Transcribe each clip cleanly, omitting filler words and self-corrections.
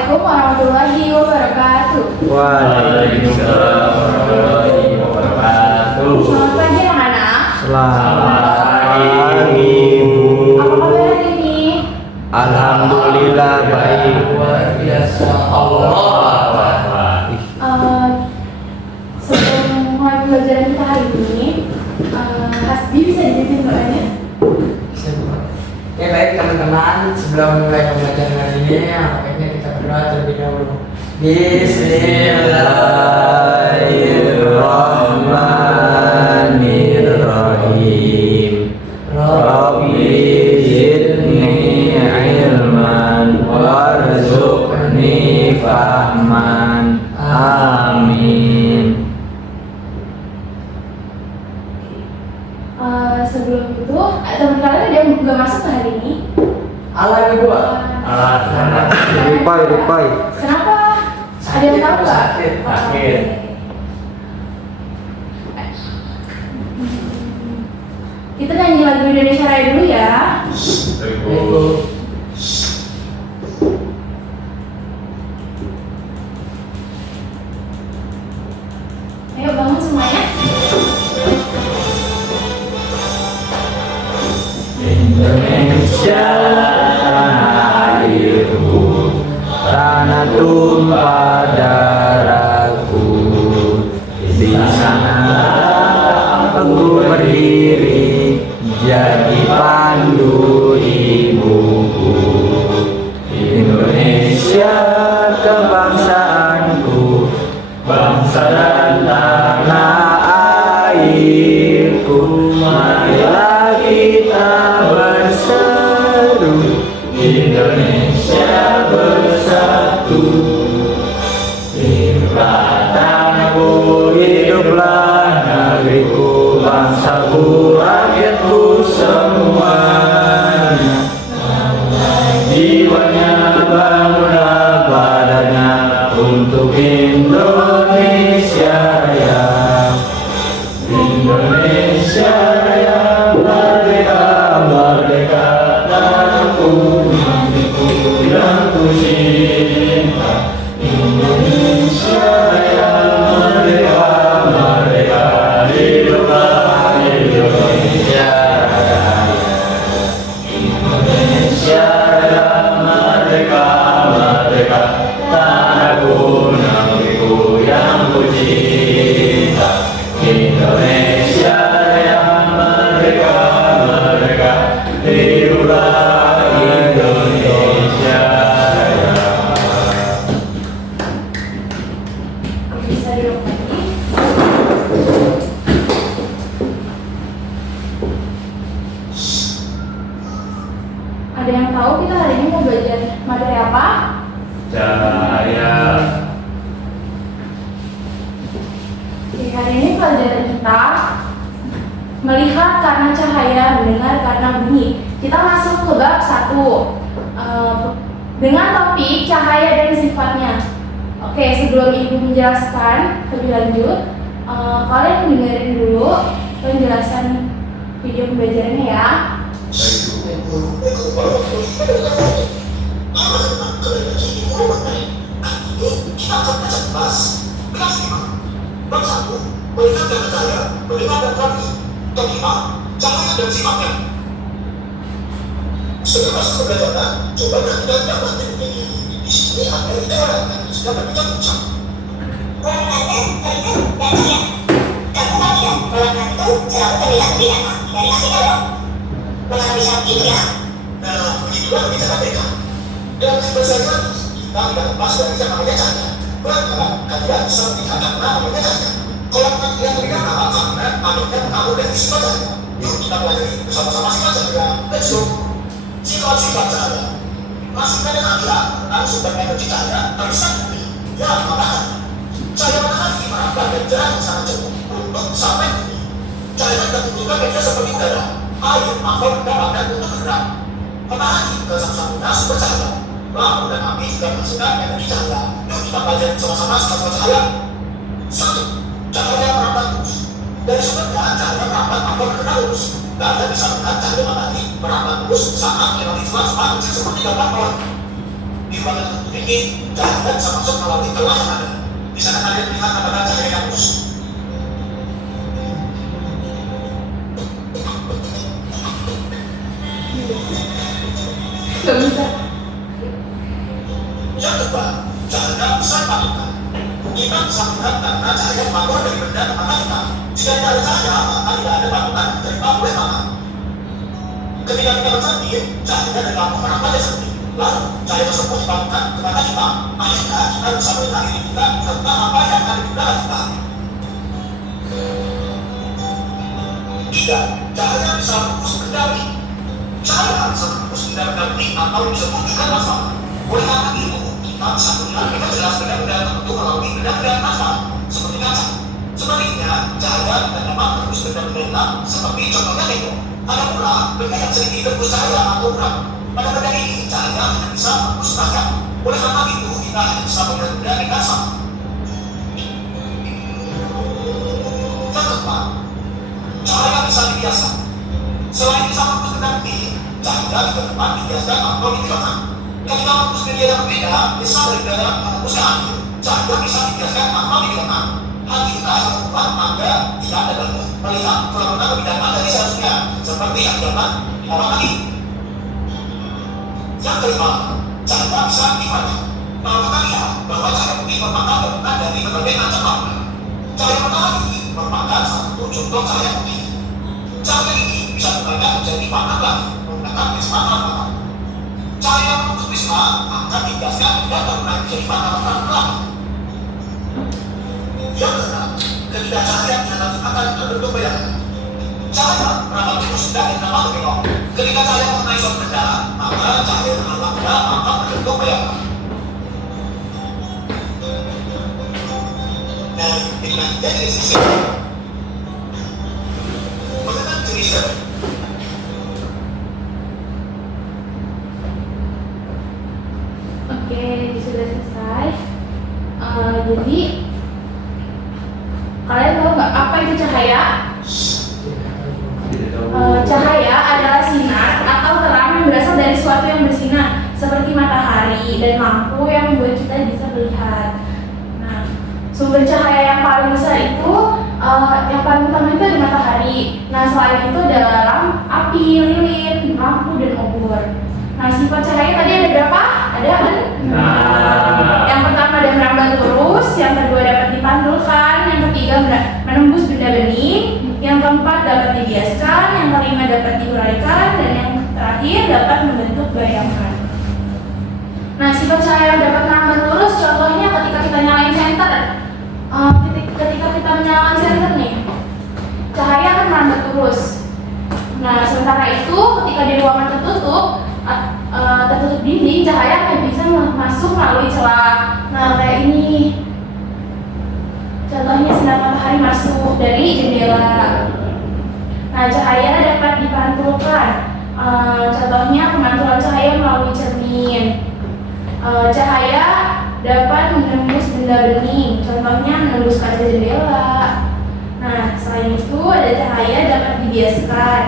Assalamualaikum warahmatullahi wabarakatuh. Waalaikumsalam warahmatullahi wabarakatuh. Selamat pagi anak-anak. Selamat pagi, Bu. Apa kabar hari ini? Alhamdulillah baik. Luar biasa. Allah. Sebelum mulai pelajaran kita hari ini, Hasbi bisa dipimpin doanya? Oke, baik teman-teman, sebelum mulai pembelajaran hari ini, baiknya kita berdoa terlebih dahulu. Bismillahirrahmanirrahim. Rabbi zidni ilman warzuqni fahman. Amin. Sebelum itu, teman kalian ada yang nggak masuk ke hari ini? Allah berdua. Ripai. Kenapa? Ada yang tahu nggak? Sakit. Sakit. Kita nyanyi lagu Indonesia Raya dulu ya. Ayo bangun semuanya. Indonesia tanah airku, tanah tumpah darahku. Di sana aku berdiri, jadi pandu ibuku. Indonesia kebangsaanku, bangsa dan tanah airku. Marilah kita berseru, Indonesia bersatu. Hiduplah tanahku, hiduplah negeriku, bangsaku, rakyatku semuanya. Jiwanya bangunlah badannya untuk Indonesia Raya. Indonesia Raya, merdeka, merdeka, tanahku, negeriku yang ku cinta. Indonesia Raya, merdeka, merdeka, hiduplah Indonesia Raya. Indonesia Raya, merdeka, merdeka, tanahku, negeriku yang ku cinta. Indonesia yang merdeka, merdeka, hiduplah Indonesia Raya. Bisa duduk lagi. Ada yang tahu kita hari ini mau belajar materi apa? Cahaya. Oke, hari ini pelajaran kita melihat karena cahaya, mendengar karena bunyi. Kita masuk ke bab 1 dengan topik cahaya dan sifatnya. Oke, sebelum ibu menjelaskan lebih lanjut, kalian dengerin dulu penjelasan video pembelajarannya ya. Kita akan baca kelas bab 1, melihat dan cahaya, mendengar dan bunyi. Topik A, cahaya dan sifatnya. Sebelum masuk ke pelajaran, coba perhatikan gambar di sini ada orang yang sedang berbincang-bincang. Warna dan cahaya. Kamu tahu tidak, warna itu selalu terlihat lebih nyata dari aslinya loh. Mengapa bisa begitu ya? Nah, begitulah bicara mereka. Dan biasanya kita tidak lepas dari yang namanya cahaya. Bahkan kalian bisa melihat namanya cahaya. Kalau kalian melihat apa karena adanya pengaruh dari sifat cahaya. Yuk kita pelajari bersama-sama sifat cahaya. Let's go. Sifat-sifat cahaya. Masing-masing ada tentang sumber energi cahaya terbesar bumi. Ya, matahari. Cahaya matahari merambat dan jalan sangat jauh untuk sampai bumi. Cahaya tertentukan media seperti udara, air, atau dapat untuk bergerak. Matahari satu-satunya sumber cahaya. Lampu dan api juga menghasilkan energi cahaya. Yuk kita pelajari bersama-sama sifat cahaya. 1. Cahaya merambat lurus. Dari sumbernya cahaya merambat atau bergerak lurus. Anda bisa melihat cahaya matahari merambat lurus saat energi telah semakin seperti gambar bawah. Di ruangan tertutup ini, cahaya bisa masuk melalui celah yang ada. Di sana kalian melihat tanda cahaya yang mulus. Gak bisa. Yang kedua, cahaya bisa dipantulkan. Kita bisa melihat karena cahaya memantul dari benda ke mata kita. Jika tidak ada cahaya, maka tidak ada pantulan dari lampu oleh mata. Ketika kita bercermin, cahaya dari lampu merambat ke cermin. Lalu, cahaya tersebut dipantulkan ke mata kita. Akhirnya, kita bisa melihat diri kita serta apa yang ada di belakang kita. Tiga, cahaya bisa menembus benda bening. Cahaya bisa menembus benda-benda bening atau disebut juga plasma. Oleh karena itu, kita bisa melihat dengan jelas benda-benda tertentu melalui benda-benda plasma, seperti kaca. Sebaliknya, cahaya tidak dapat menembus benda-benda hitam, seperti contohnya tembok. Ada pula benda yang sering ditembus cahaya atau urap. Pada benda ini, cahaya hanya bisa menembus kaca. Oleh karena itu, kita hanya bisa melihat benda dengan sama. Yang keempat, cahaya bisa dibiaskan. Selain bisa menembus benda bening, cahaya juga dapat dibiaskan atau dihilangkan. Ketika menembus media yang berbeda, misal dari dalam menembus ke air, cahaya bisa dibiaskan atau dihilangkan. Hal kita yang membuat Anda tidak dapat melihat fenomena kebidanan dari seharusnya, seperti yang dapat di awal tadi. Yang kelima, cahaya bisa dipantau. Kalau kita lihat bahwa cahaya putih merupakan gabungan dari berbagai macam warna. Cahaya matahari merupakan satu contoh cahaya putih. Cahaya ini bisa dibagi menjadi warna pelangi menggunakan prisma transparan. Cahaya untuk prisma akan dibiaskan dan berubah menjadi warna pelangi. Yang keenam, ketika cahaya dialami akan terbentuk bayangan. Cahaya merambat lurus dan dinamakan belok. Ketika cahaya mengenai suatu benda, maka cahaya dalam benda akan terbentuk bayangan. Dan inilah jenis sistem. Mengenai jenis sistem. Oke, sudah selesai. Jadi kalian tahu nggak apa itu cahaya? Cahaya adalah sinar atau terang yang berasal dari sesuatu yang bersinar, seperti matahari dan lampu yang membuat kita bisa melihat. Nah, sumber cahaya yang paling besar itu, yang paling utama itu ada matahari. Nah, selain itu ada api, lilin, lampu, dan obor. Nah, sifat cahaya tadi ada berapa? Ada yang pertama ada merambat lurus, yang kedua dapat dipantulkan, yang ketiga menembus benda bening, yang keempat dapat dibiaskan, yang kelima dapat diuraikan, dan yang terakhir dapat membentuk bayangan. Nah, sifat cahaya yang dapat merambat lurus, contohnya ketika kita nyalain senter. Ketika kita menyalakan senter nih, cahaya akan merambat lurus. Nah, sementara itu ketika di ruangan tertutup dinding, cahaya akan bisa masuk melalui celah. Nah, kayak ini. Contohnya sinar matahari masuk dari jendela. Nah, cahaya dapat dipantulkan. Contohnya pemantulan cahaya melalui cermin. Cahaya dapat menembus benda bening. Contohnya menembus kaca jendela. Nah, selain itu ada cahaya dapat dibiaskan.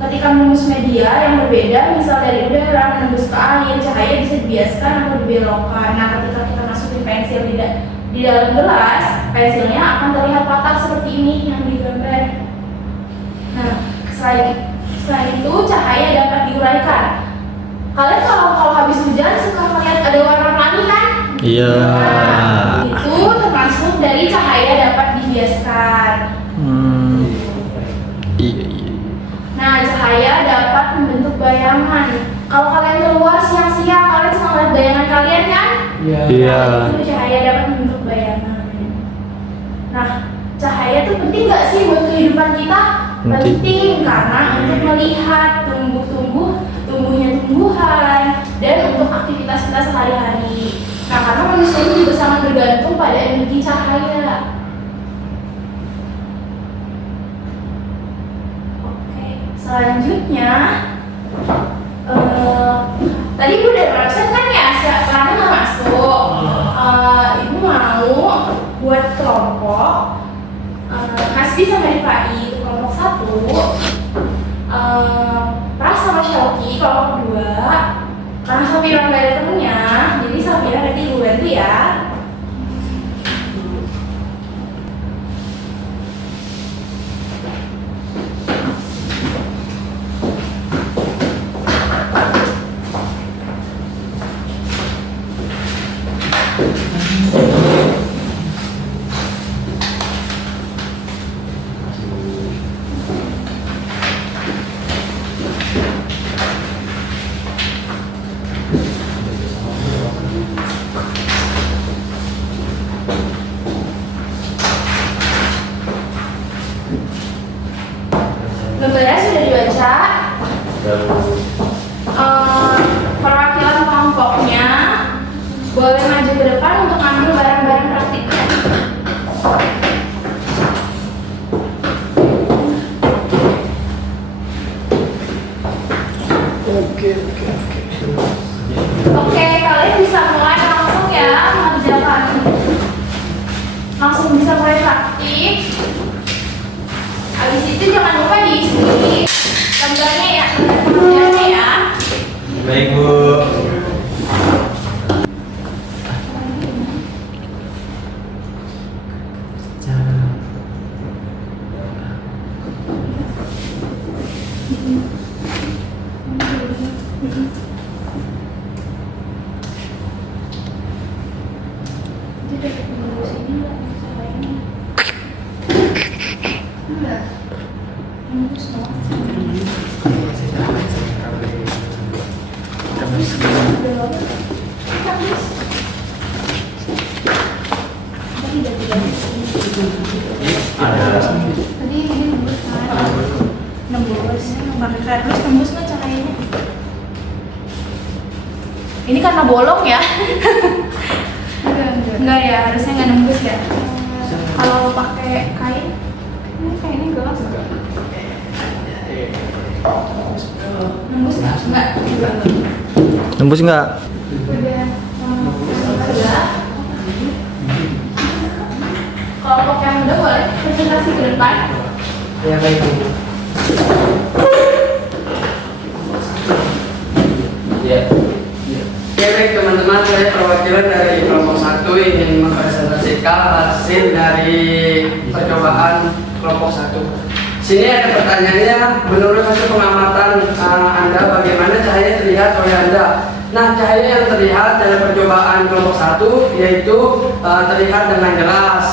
Ketika menembus media yang berbeda, misal dari udara menembus ke air, cahaya bisa dibiaskan atau dibelokkan. Nah, ketika kita masukin pensil di dalam gelas, pensilnya akan terlihat patah seperti ini yang digambar. Nah, selain itu cahaya dapat diuraikan. Kalian kalau habis hujan suka melihat ada warna pelangi kan? Iya. Nah, itu termasuk dari cahaya dapat dibiaskan. Iya. Nah, cahaya dapat membentuk bayangan. Kalau kalian keluar siang-siang, kalian suka melihat bayangan kalian kan? Iya. Nah, itu cahaya dapat membentuk bayangan. Nah, cahaya itu penting nggak sih buat kehidupan kita? Penting karena untuk melihat tumbuhnya tumbuhan dan untuk aktivitas kita sehari-hari. Nah, karena manusia ini juga sangat bergantung pada energi cahaya. Selanjutnya, tadi Ibu udah absen kan ya, sekarang nggak masuk. Ibu mau buat kelompok Hasbi sama Rifai, itu kelompok 1, Pras sama Syauki kelompok 2, Karena Safira nggak ada temennya, jadi Safira nanti ibu bantu ya. Lembarnya sudah dibaca. Perwakilan kelompoknya boleh maju ke depan untuk ambil barang-barang praktiknya. Oke, kalian bisa mulai langsung ya mengerjakan. Langsung bisa mulai praktik. Habis itu jangan lupa diisi lembarnya ya, lembarnya ya. Baik Bu. Itu dapat menembus ini nggak masalah ini? Enggak. Menembus dong. Udah lama. Habis. Tadi udah tidak. Ada. Tadi ini nembus kan? Nembus. Pakai kardus nembus nggak cahayanya? Ini karena bolong ya? Enggak ya, harusnya nggak nembus ya. Kalau pakai kain, ini kainnya gelap nggak? Nembus nggak? Enggak. Nembus nggak? Udah. Udah. Kelompok yang udah boleh presentasi ke depan. Ya baik Bu. Ya. Ya baik teman-teman, saya perwakilan dari kelompok 1 ingin mempresentasikan hasil dari percobaan kelompok 1. Sini ada pertanyaannya, menurut hasil pengamatan Anda bagaimana cahaya terlihat oleh Anda? Nah, cahaya yang terlihat dalam percobaan kelompok 1 yaitu terlihat dengan jelas.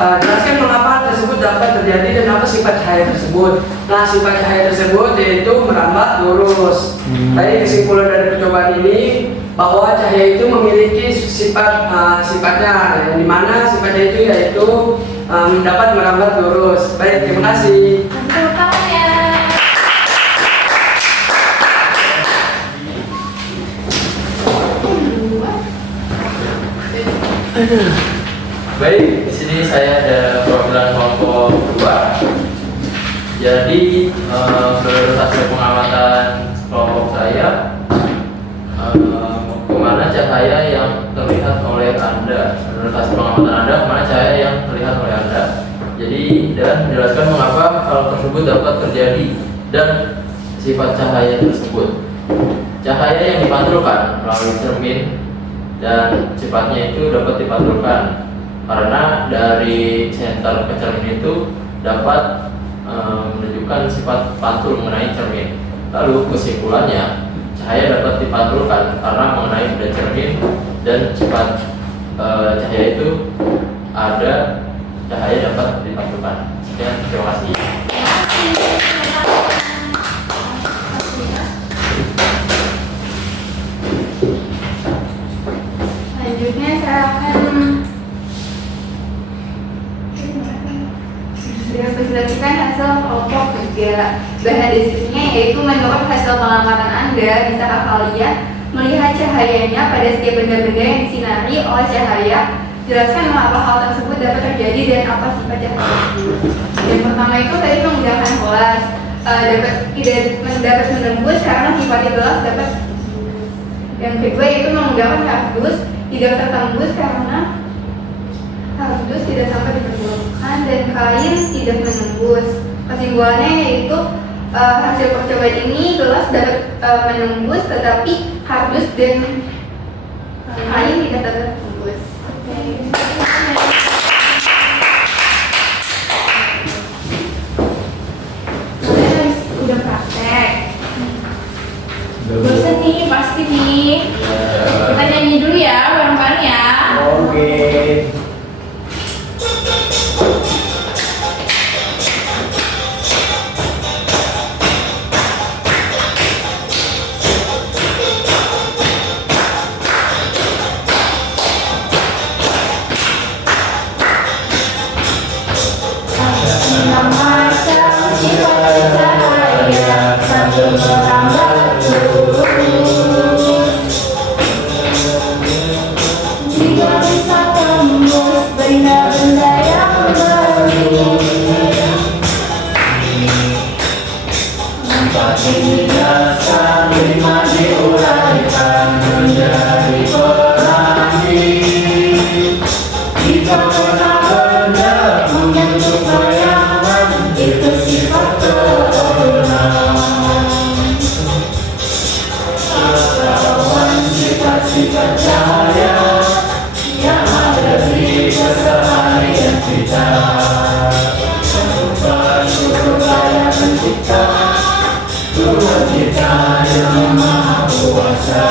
Jelaskan mengapa hal tersebut dapat terjadi dan apa sifat cahaya tersebut. Nah, sifat cahaya tersebut yaitu merambat lurus. Tadi kesimpulan dari percobaan ini bahwa cahaya itu memiliki sifatnya, yang dimana sifatnya itu yaitu dapat merambat lurus. Baik, terima kasih. Tepuk tangan ya. Baik, di sini saya ada perwakilan kelompok 2. Jadi menurut hasil pengamatan kelompok saya, kemana cahaya yang terlihat oleh Anda? Menurut hasil pengamatan Anda, kemana cahaya yang terlihat oleh Anda? Jadi dan menjelaskan mengapa hal tersebut dapat terjadi dan sifat cahaya tersebut. Cahaya yang dipantulkan melalui cermin dan sifatnya itu dapat dipantulkan karena dari senter ke cermin itu dapat menunjukkan sifat pantul mengenai cermin. Lalu kesimpulannya, cahaya dapat dipantulkan karena mengenai benda cermin dan sifat cahaya itu ada, cahaya dapat dipantulkan. Sekian, terima kasih. Selanjutnya saya akan presentasikan hasil kelompok 3. Bahan diskusinya yaitu menurut hasil pengamatan Anda, bisakah kalian melihat cahayanya pada setiap benda-benda yang disinari oleh cahaya? Jelaskan mengapa hal tersebut dapat terjadi dan apa sifat cahaya tersebut. Yang pertama itu tadi menggunakan gelas, dapat menembus karena sifatnya gelas dapat. Yang kedua itu menggunakan kardus, tidak tertembus karena kardus tidak sampai diterbangkan dan kain tidak menembus. Kesimpulannya yaitu hasil percobaan ini kelas dapat menembus, tetapi hardus dan lain tidak dapat menembus. Kalian udah praktek. Bosan nih, pasti nih. Kita nyanyi dulu ya, bareng-bareng ya. Oke. Macam sifat cahaya sambil merambat lurus. Jika bisa tembus benda-benda yang bening, empat dijelaskan, lima diuraikan menjadi perangi. Jika pernah benda menyentuh bayangan, itu sifat keulang. Lawan sifat-sifat cahaya yang ada di keseharian kita. Bersyukurlah pencipta, Tuhan kita yang maha kuasa.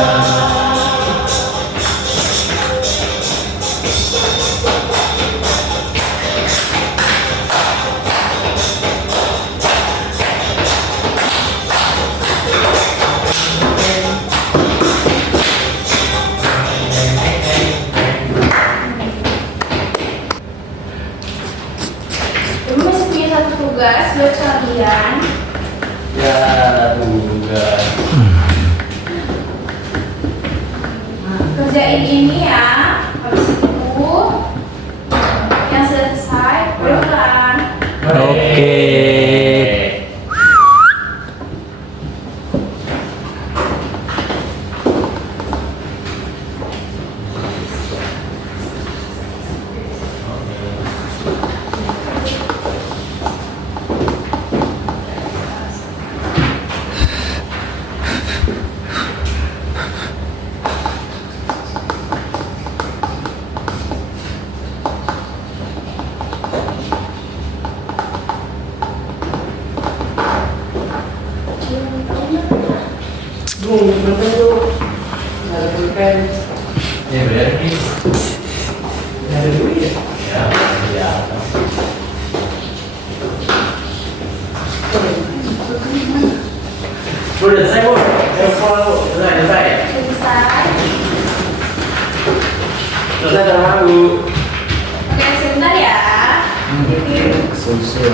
Ibu masih punya satu tugas buat kalian. Ya, tugas. Kerjain ini ya. Habis itu yang selesai berulang. Oke. Nonton yuk. Ada pulpen. Ya, benar nih. Ada duit ya? Ya, ya. Udah selesai, Bu. Selesai, Bu. Selesai. Selesai. Selesai sama Bu. Oke, sebentar ya. Susul.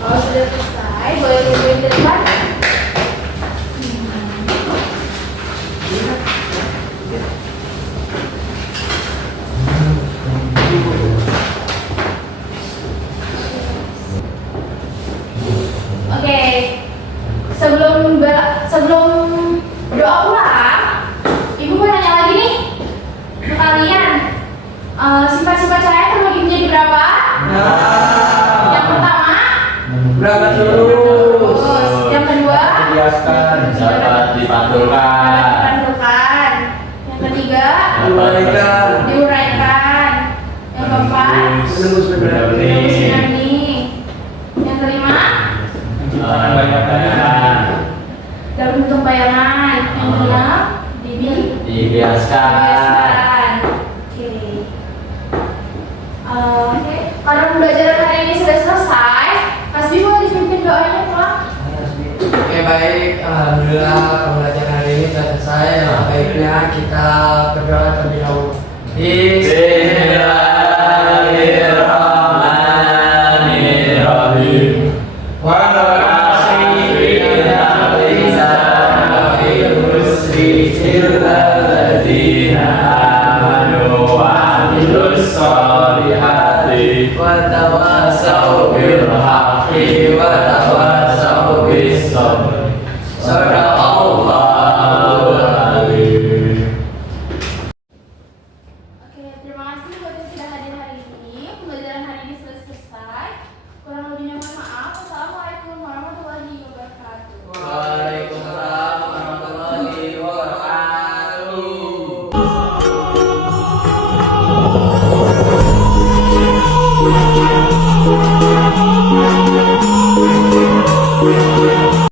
Kalau sudah selesai, boleh tungguin di depan. Oke, sebelum doa pulang, Ibu mau nanya lagi nih ke kalian. Sifat-sifat cahaya terbagi menjadi berapa? Yang pertama, Berangkat lurus. terus yang kedua, Biaskan. Dapat dipantulkan. dipantulkan. Yang ketiga, Diuraikan. diuraikan. Yang keempat, Menembus benda terus bening. nyanyi. Yang kelima, Bayangan. dalam bentuk bayangan. Yang keenam, Dibiaskan. dibiaskan. Oke, karena pembelajaran hari ini sudah selesai, Mas Bimo dipimpin doanya pulang. Oke baik, alhamdulillah pembelajaran hari ini sudah selesai. Baiknya kita berdoa terlebih dahulu. Bismillahirrahmanirrahim. Wa